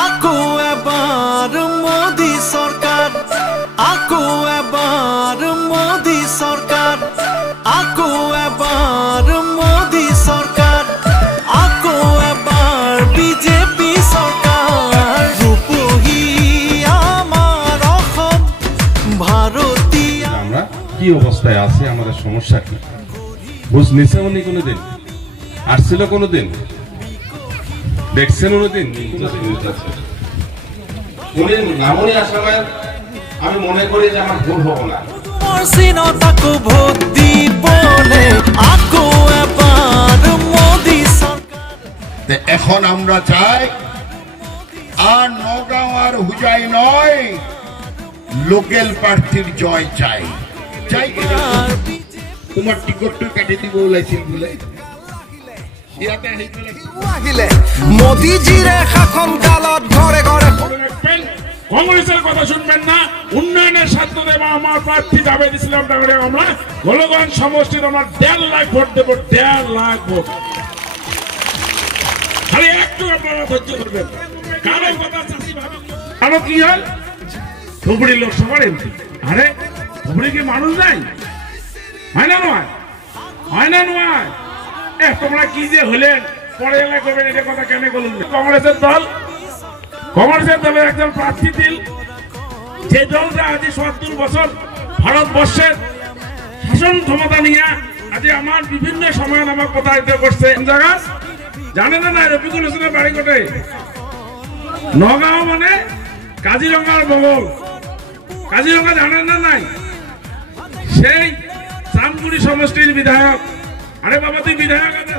আকো এবার মোদি সরকার, আকো এবার মোদি সরকার, আকো এবার মোদি সরকার, আকো এবার বিজেপি সরকার। রূপহী আমার অসম ভারতীয়। আমরা কি অবস্থায় আছে, আমাদের সমস্যা কি বুঝ নিছে উনি কোনোদিন আসছিল, কোনোদিন দেখছেন, কোনোদিন উনি নামনি আসামের আমি মনে করি যে আমার ভুল হবো না। তাকে ভোট দিবলে আকো এবার মোদি সরকার। এখন আমরা চাই আর নগাঁও আর হুজাই নয়, লোকাল প্রার্থীর জয় চাই। চাই তোমার টিকটটো কাটি দিব ওলাইছিল বলে মোদিজিরে শাসন কালত ঘরে ঘরে। কংগ্রেসের কথা শুনবেন না, উন্নয়নের স্বার্থ দেব আমার প্রার্থী জাভেদ ইসলাম ডাঙ্গরিয়া আমরা গোলগঞ্জ সমষ্টির আমরা 1.5 লাখ ভোট দেব, 1.5 লাখ ভোট। খালি একটু আপনারা ধৈর্য করবেন, কারো কথা চাষি ভাবেন। আরো কি হয় ধুবড়ি লোকসভার এমপি, আরে ধুবড়ি কি মানুষ নাই? হয় না নয়, হয় না নয়? তোমরা কি যে হলেন পরে এলাকা করবেন, এটা কথা কেন বলুন? কংগ্রেসের দল, কংগ্রেসের দলের একজন প্রার্থী দিল, যে দলটা আজ ৭০ বছর ভারতবর্ষের শাসন ক্ষমতা নিয়ে আজ আমার বিভিন্ন সময় আমাকে প্রতারিত করছে। জায়গা জানে না না, রফিকুল হোসেনের বাড়ি কোটে নগাঁও মানে কাজিরঙ্গার বগল, কাজিরঙ্গা জানেন না নাই? সেই চামগুড়ি সমষ্টির বিধায়ক। আরে বাবা তুই বিধায়ক আছে।